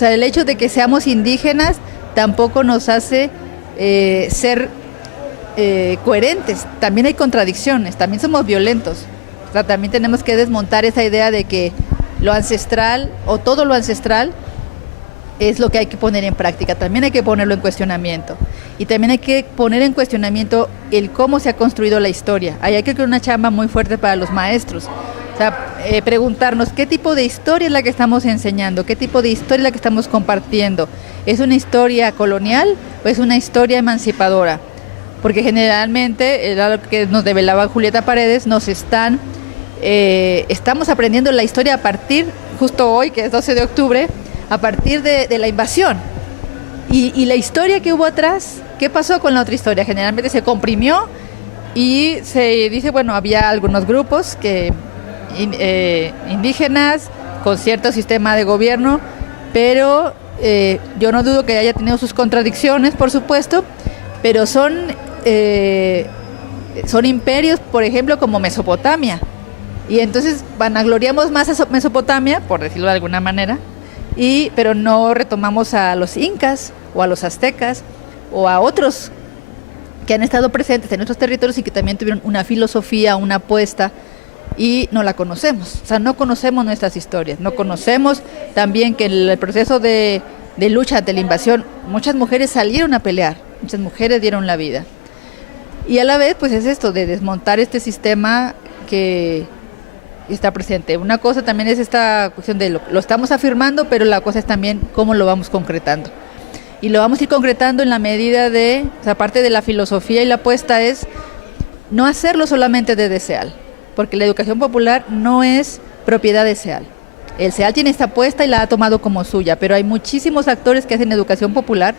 el hecho de que seamos indígenas tampoco nos hace ser coherentes. También hay contradicciones, también somos violentos. O sea, también tenemos que desmontar esa idea de que lo ancestral o todo lo ancestral es lo que hay que poner en práctica. También hay que ponerlo en cuestionamiento y también hay que poner en cuestionamiento el cómo se ha construido la historia. Ahí hay que hacer una chamba muy fuerte para los maestros. O sea, preguntarnos qué tipo de historia es la que estamos enseñando, qué tipo de historia es la que estamos compartiendo. ¿Es una historia colonial o es una historia emancipadora? Porque generalmente, era lo que nos develaba Julieta Paredes, estamos aprendiendo la historia a partir, justo hoy, que es 12 de octubre, a partir de la invasión. Y la historia que hubo atrás, ¿qué pasó con la otra historia? Generalmente se comprimió y se dice, bueno, había algunos grupos indígenas con cierto sistema de gobierno, pero yo no dudo que haya tenido sus contradicciones, por supuesto, pero son imperios, por ejemplo, como Mesopotamia, y entonces vanagloriamos más a Mesopotamia, por decirlo de alguna manera, pero no retomamos a los incas o a los aztecas o a otros que han estado presentes en nuestros territorios y que también tuvieron una filosofía, una apuesta, y no la conocemos. O sea, no conocemos nuestras historias, no conocemos también que en el proceso de lucha ante la invasión muchas mujeres salieron a pelear, muchas mujeres dieron la vida. Y a la vez, pues es esto, de desmontar este sistema que está presente. Una cosa también es esta cuestión de lo estamos afirmando, pero la cosa es también cómo lo vamos concretando. Y lo vamos a ir concretando en la medida de, o sea, aparte de la filosofía y la apuesta es no hacerlo solamente desde SEAL, porque la educación popular no es propiedad de SEAL. El SEAL tiene esta apuesta y la ha tomado como suya, pero hay muchísimos actores que hacen educación popular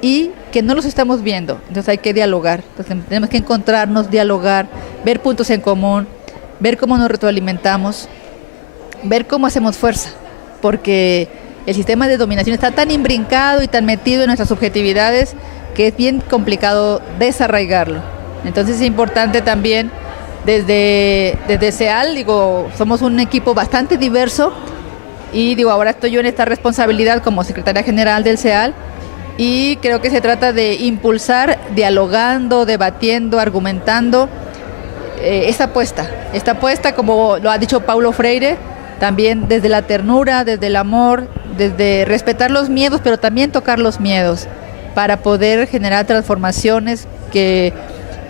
y que no los estamos viendo. Entonces hay que dialogar, entonces tenemos que encontrarnos, dialogar, ver puntos en común, ver cómo nos retroalimentamos, ver cómo hacemos fuerza, porque el sistema de dominación está tan imbrincado y tan metido en nuestras subjetividades que es bien complicado desarraigarlo. Entonces es importante también desde SEAL, digo, somos un equipo bastante diverso y digo, ahora estoy yo en esta responsabilidad como secretaria general del SEAL y creo que se trata de impulsar, dialogando, debatiendo, argumentando esta apuesta, como lo ha dicho Paulo Freire, también desde la ternura, desde el amor, desde respetar los miedos, pero también tocar los miedos para poder generar transformaciones que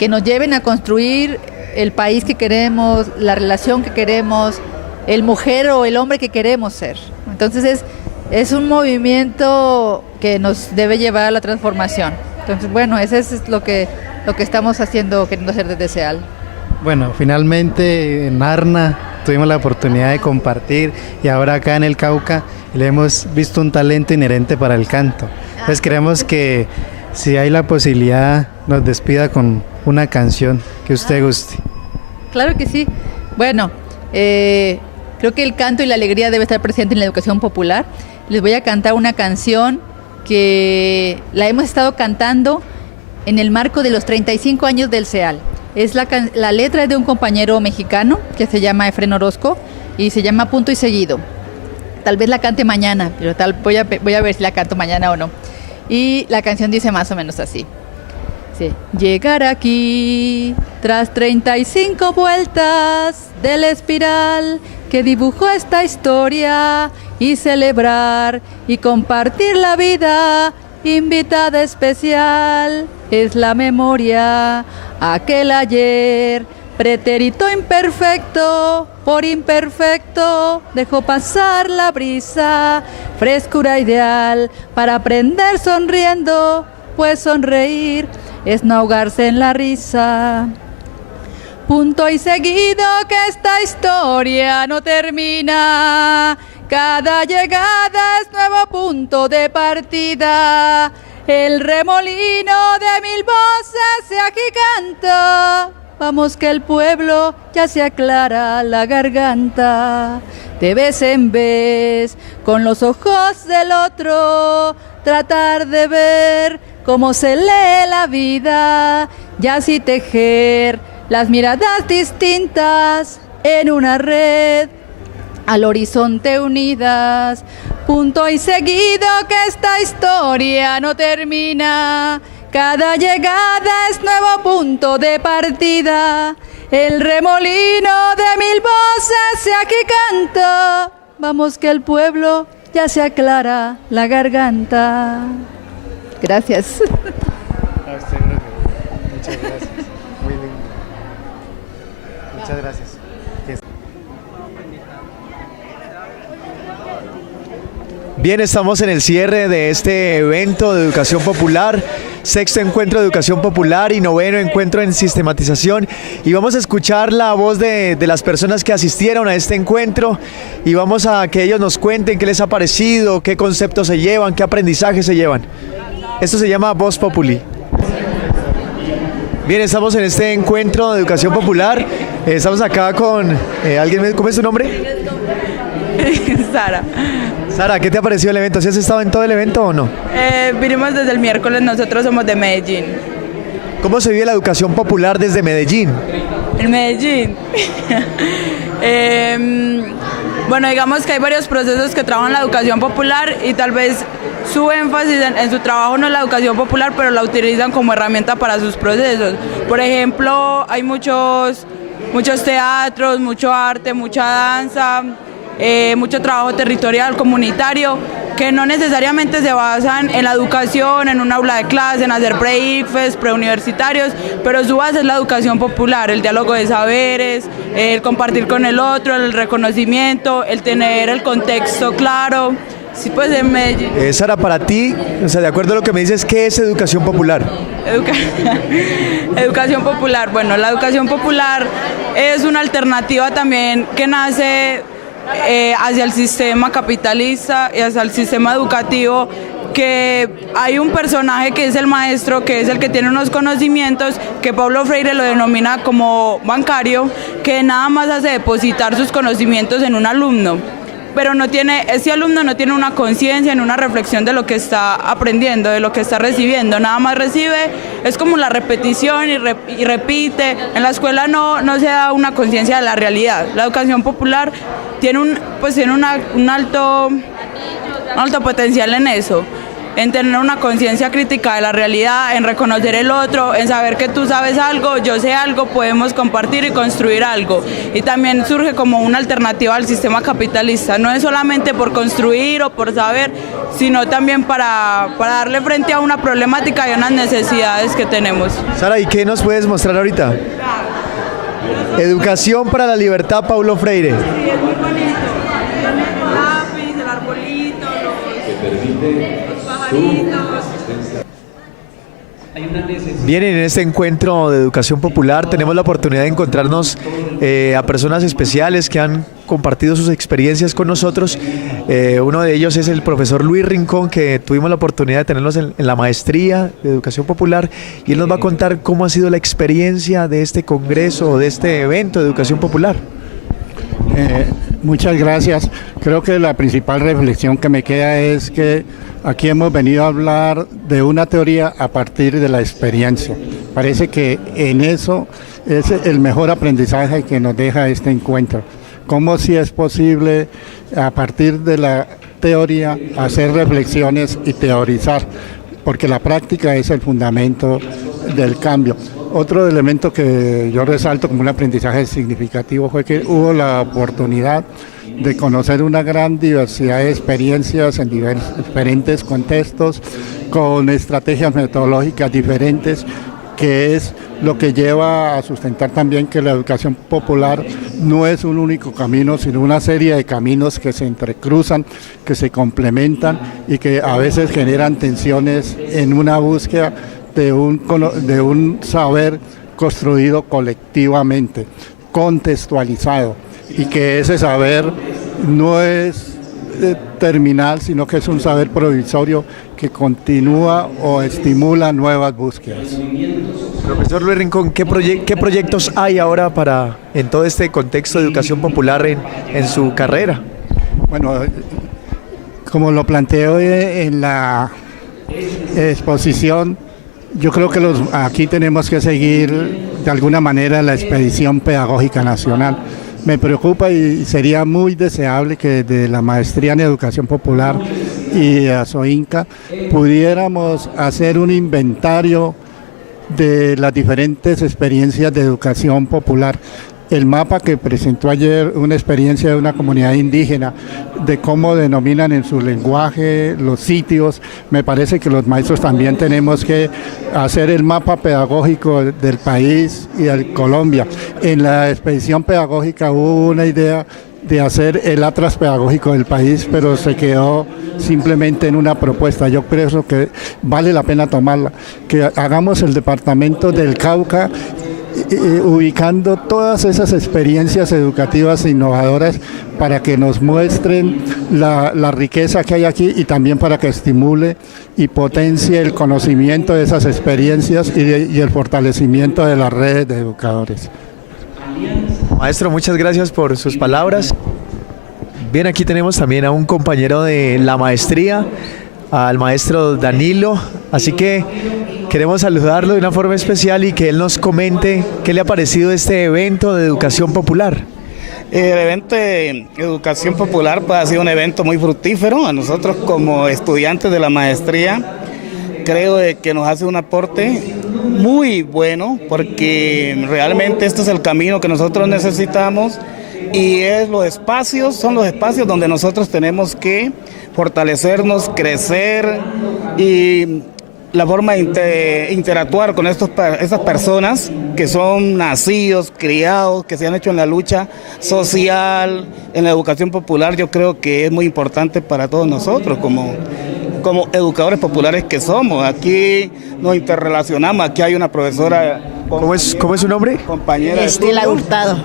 nos lleven a construir el país que queremos, la relación que queremos, el mujer o el hombre que queremos ser. Entonces es un movimiento que nos debe llevar a la transformación. Entonces, bueno, eso es lo que estamos haciendo, queriendo hacer desde SEAL. Bueno, finalmente en Arna tuvimos la oportunidad de compartir y ahora acá en el Cauca le hemos visto un talento inherente para el canto. Entonces queremos que si hay la posibilidad nos despida con una canción que usted guste. Claro que sí. Bueno, creo que el canto y la alegría debe estar presente en la educación popular. Les voy a cantar una canción que la hemos estado cantando en el marco de los 35 años del SEAL. Es la letra de un compañero mexicano que se llama Efrén Orozco y se llama Punto y Seguido. Tal vez la cante mañana, pero voy a ver si la canto mañana o no. Y la canción dice más o menos así. Sí. Llegar aquí tras 35 vueltas de la espiral que dibujó esta historia y celebrar y compartir la vida, invitada especial, es la memoria, aquel ayer, pretérito imperfecto, por imperfecto, dejó pasar la brisa, frescura ideal, para aprender sonriendo, pues sonreír es no ahogarse en la risa. Punto y seguido que esta historia no termina, cada llegada es nuevo punto de partida, el remolino de mil voces se agiganta, vamos que el pueblo ya se aclara la garganta, de vez en vez, con los ojos del otro, tratar de ver cómo se lee la vida, y así tejer las miradas distintas en una red, al horizonte unidas, punto y seguido que esta historia no termina, cada llegada es nuevo punto de partida, el remolino de mil voces se agiganta, vamos que el pueblo ya se aclara la garganta. Gracias. Muchas gracias. Muy lindo. Muchas gracias. Bien, estamos en el cierre de este evento de educación popular, sexto encuentro de educación popular y noveno encuentro en sistematización, y vamos a escuchar la voz de las personas que asistieron a este encuentro y vamos a que ellos nos cuenten qué les ha parecido, qué conceptos se llevan, qué aprendizaje se llevan. Esto se llama Voz Populi. Bien, estamos en este encuentro de educación popular, estamos acá con alguien, ¿cómo es su nombre? Sara. Sara, ¿qué te ha parecido el evento? ¿Sí has estado en todo el evento o no? Vinimos desde el miércoles, nosotros somos de Medellín. ¿Cómo se vive la educación popular desde Medellín? En Medellín. Bueno, digamos que hay varios procesos que trabajan la educación popular y tal vez su énfasis en su trabajo no es la educación popular, pero la utilizan como herramienta para sus procesos. Por ejemplo, hay muchos teatros, mucho arte, mucha danza. mucho trabajo territorial, comunitario, que no necesariamente se basan en la educación, en un aula de clase, en hacer pre-ICFES, preuniversitarios, pero su base es la educación popular, el diálogo de saberes, el compartir con el otro, el reconocimiento, el tener el contexto claro. Sí, pues en Medellín. Sara, para ti, o sea, de acuerdo a lo que me dices, ¿qué es educación popular? Educación popular, bueno, la educación popular es una alternativa también que nace hacia el sistema capitalista y hacia el sistema educativo, que hay un personaje que es el maestro, que es el que tiene unos conocimientos, que Paulo Freire lo denomina como bancario, que nada más hace depositar sus conocimientos en un alumno, pero ese alumno no tiene una conciencia ni una reflexión de lo que está aprendiendo, de lo que está recibiendo, nada más recibe, es como la repetición y repite. En la escuela no se da una conciencia de la realidad. La educación popular tiene un alto potencial en eso, en tener una conciencia crítica de la realidad, en reconocer el otro, en saber que tú sabes algo, yo sé algo, podemos compartir y construir algo. Y también surge como una alternativa al sistema capitalista, no es solamente por construir o por saber, sino también para darle frente a una problemática y a unas necesidades que tenemos. Sara, ¿y qué nos puedes mostrar ahorita? Educación para la libertad, Paulo Freire. Sí, es muy bonito. El lápiz, el arbolito, los pajaritos. Bien, en este encuentro de educación popular tenemos la oportunidad de encontrarnos a personas especiales que han compartido sus experiencias con nosotros. Uno de ellos es el profesor Luis Rincón, que tuvimos la oportunidad de tenerlos en la maestría de educación popular, y él nos va a contar cómo ha sido la experiencia de este congreso, de este evento de educación popular. Muchas gracias. Creo que la principal reflexión que me queda es que aquí hemos venido a hablar de una teoría a partir de la experiencia. Parece que en eso es el mejor aprendizaje que nos deja este encuentro. Cómo si es posible a partir de la teoría hacer reflexiones y teorizar, porque la práctica es el fundamento del cambio. Otro elemento que yo resalto como un aprendizaje significativo fue que hubo la oportunidad de conocer una gran diversidad de experiencias en diferentes contextos, con estrategias metodológicas diferentes, que es lo que lleva a sustentar también que la educación popular no es un único camino, sino una serie de caminos que se entrecruzan, que se complementan y que a veces generan tensiones en una búsqueda de un saber construido colectivamente, contextualizado, y que ese saber no es terminal, sino que es un saber provisorio que continúa o estimula nuevas búsquedas. Profesor Luis Rincón, ¿qué proyectos hay ahora en todo este contexto de educación popular en su carrera? Bueno, como lo planteo en la exposición, yo creo que aquí tenemos que seguir de alguna manera la expedición pedagógica nacional. Me preocupa y sería muy deseable que desde la maestría en educación popular y a SOINCA pudiéramos hacer un inventario de las diferentes experiencias de educación popular. El mapa que presentó ayer, una experiencia de una comunidad indígena, de cómo denominan en su lenguaje los sitios, me parece que los maestros también tenemos que hacer el mapa pedagógico del país y de Colombia. En la expedición pedagógica hubo una idea de hacer el atlas pedagógico del país, pero se quedó simplemente en una propuesta. Yo creo que vale la pena tomarla, que hagamos el departamento del Cauca, ubicando todas esas experiencias educativas e innovadoras para que nos muestren la riqueza que hay aquí y también para que estimule y potencie el conocimiento de esas experiencias y el fortalecimiento de las redes de educadores. Maestro, muchas gracias por sus palabras. Bien, aquí tenemos también a un compañero de la maestría, al maestro Danilo, así que queremos saludarlo de una forma especial y que él nos comente qué le ha parecido este evento de educación popular. El evento de educación popular pues, ha sido un evento muy fructífero. A nosotros como estudiantes de la maestría creo que nos hace un aporte muy bueno, porque realmente este es el camino que nosotros necesitamos y son los espacios donde nosotros tenemos que fortalecernos, crecer, y la forma de interactuar con esas personas que son nacidos, criados, que se han hecho en la lucha social, en la educación popular, yo creo que es muy importante para todos nosotros como educadores populares que somos. Aquí nos interrelacionamos, aquí hay una profesora. ¿Cómo es su nombre? Compañera Estela Hurtado.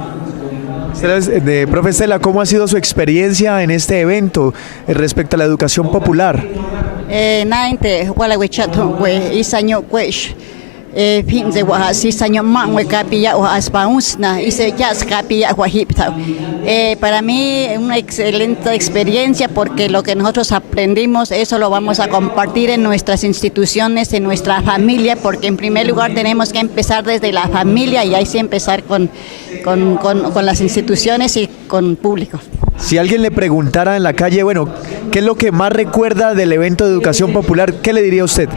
Profe Estela, ¿cómo ha sido su experiencia en este evento respecto a la educación popular? Para mí es una excelente experiencia porque lo que nosotros aprendimos, eso lo vamos a compartir en nuestras instituciones, en nuestra familia, porque en primer lugar tenemos que empezar desde la familia y ahí sí empezar con las instituciones y con público. Si alguien le preguntara en la calle, bueno, ¿qué es lo que más recuerda del evento de educación popular? ¿Qué le diría usted?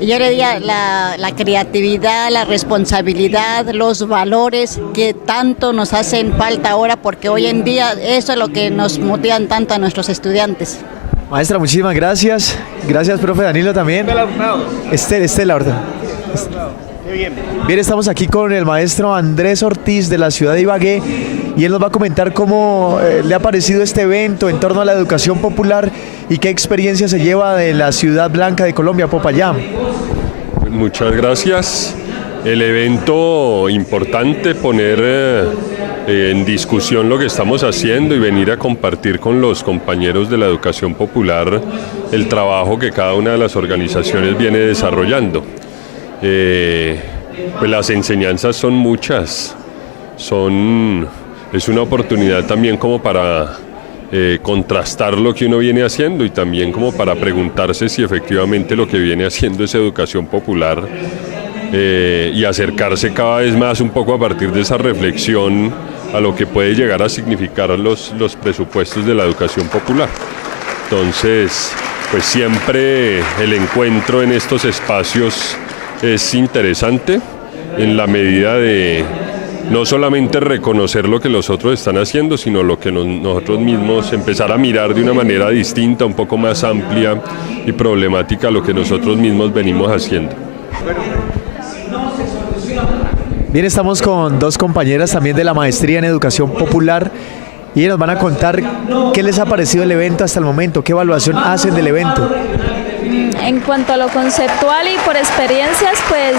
Yo le diría la creatividad, la responsabilidad, los valores que tanto nos hacen falta ahora, porque hoy en día eso es lo que nos motivan tanto a nuestros estudiantes. Maestra, muchísimas gracias. Gracias, profe Danilo, también. Estela Hurtado. Bien, estamos aquí con el maestro Andrés Ortiz de la ciudad de Ibagué y él nos va a comentar cómo le ha parecido este evento en torno a la educación popular y qué experiencia se lleva de la ciudad blanca de Colombia, Popayán. Muchas gracias. El evento importante, poner en discusión lo que estamos haciendo y venir a compartir con los compañeros de la educación popular el trabajo que cada una de las organizaciones viene desarrollando. Pues las enseñanzas son muchas, es una oportunidad también como para contrastar lo que uno viene haciendo y también como para preguntarse si efectivamente lo que viene haciendo es educación popular y acercarse cada vez más un poco a partir de esa reflexión a lo que puede llegar a significar los presupuestos de la educación popular. Entonces, pues siempre el encuentro en estos espacios es interesante en la medida de no solamente reconocer lo que los otros están haciendo, sino lo que nosotros mismos empezar a mirar de una manera distinta, un poco más amplia y problemática lo que nosotros mismos venimos haciendo. Bien, estamos con dos compañeras también de la maestría en educación popular y nos van a contar qué les ha parecido el evento hasta el momento, qué evaluación hacen del evento. En cuanto a lo conceptual y por experiencias, pues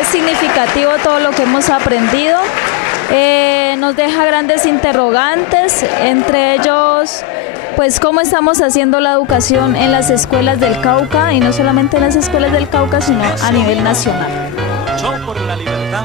es significativo todo lo que hemos aprendido. Nos deja grandes interrogantes, entre ellos, pues cómo estamos haciendo la educación en las escuelas del Cauca, y no solamente en las escuelas del Cauca, sino a nivel nacional. Luchó por la libertad.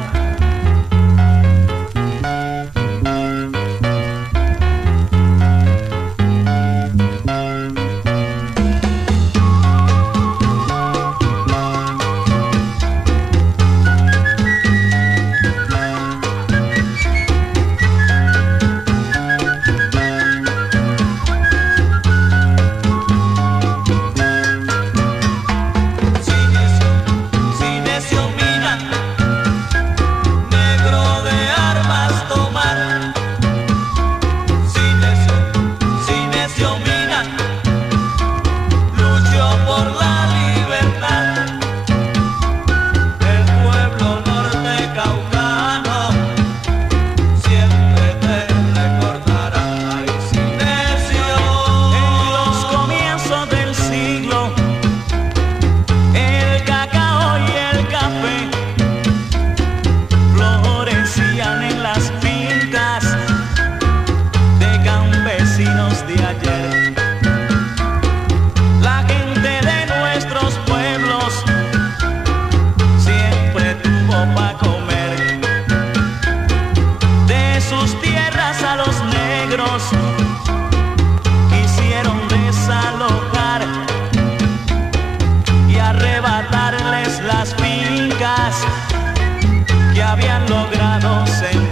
Quisieron desalojar y arrebatarles las fincas que habían logrado sentar.